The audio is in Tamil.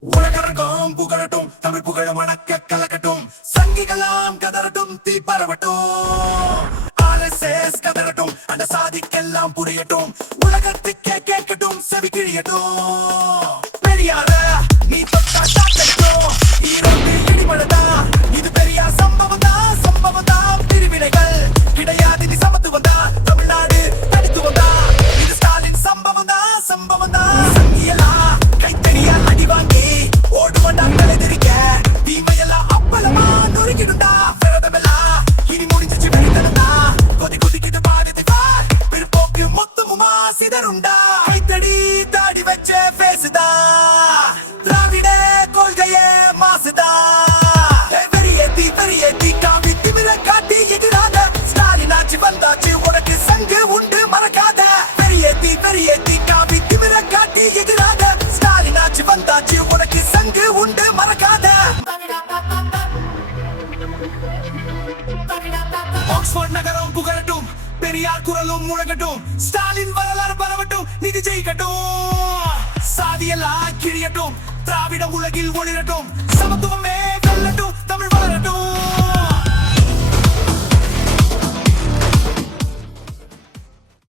உலகரங்கம் புகழட்டும், தமிழ் புகழ வணக்க கலக்கட்டும், சங்கிகளாம் கதறட்டும், தீ பரவட்டும். RSS கதறட்டும், அந்த சாதிக்கெல்லாம் புரியட்டும், உலகத்துக்கே கேட்கட்டும், செவி கிழியட்டும். பெரியார நீ தொட்டா சாத்தட்டும், ஈரோடு இடிமழதா, இது பெரியார் சம்பவம் தான், சம்பவம் தான். பிரிவினைகள் கிடையாது, இது சமத்துவம் தான், தமிழ்நாடு தனித்துவம் தான், இது ஸ்டாலின் சம்பவம் தான், சம்பவம் தான். சங்கியலா கைத்தறியா அடி வாங்கி ஓடுவண்டா தலைதறிக்க, தீமையெல்லாம் அப்பளமா நொறுக்கிடுண்டா. விரதமெல்லாம் இனி முடிஞ்சிச்சு, வெளித்தனந்தா கொதி கொதிக்குது பாரதி பார், பிற்போக்கு மொத்தமுமா சிதறுண்டா. கைத்தடி தாடி வச்ச பேசுதா, திராவிட கொள்கையே மாசுதா. பெரியேத்தி காமி திமிர காட்டி எதிராத, ஸ்டாலின் ஆட்சி வந்தாச்சு, உனக்கு சங்கு உண்டு மறக்காத. பெரியேத்தி காமி திமிர காட்டி எதிராத, ஸ்டாலின் ஆட்சி வந்தாச்சு, உனக்கு சங்கு உண்டு மறக்காத. ஆக்ஸ்போர்ட் நகரம் புகழட்டும், பெரியார் குரலும் முழங்கட்டும், ஸ்டாலின் வரலாறு பரவட்டும், நிதி ஜெயிக்கட்டும். சாதியெல்லாம் கிழியட்டும், திராவிட உலகில் ஒளிரட்டும், சமத்துவம்